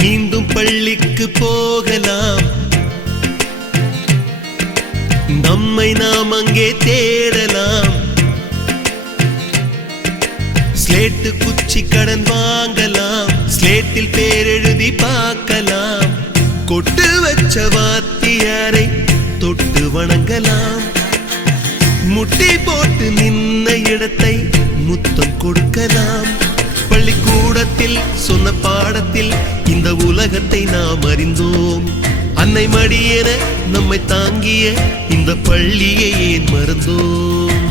மீண்டும் பள்ளிக்கு போகலாம், நம்மை நாம் அங்கே தேடலாம். ஸ்லேட்டு குச்சி கடன் வாங்கலாம், ஸ்லேட்டில் பேரெழுதி பார்க்கலாம். கொட்டு வச்ச வாத்தியாரை தொட்டு வணங்கலாம். முட்டி போட்டு நின்ன இடத்தை முத்தம் கொடுக்கலாம். பள்ளிக்கூடத்தில் சொன்ன பாடத்தில் இந்த உலகத்தை நாம் அறிந்தோம். அன்னை மடியென நம்மை தாங்கிய இந்த பள்ளியை ஏன் மறந்தோம்?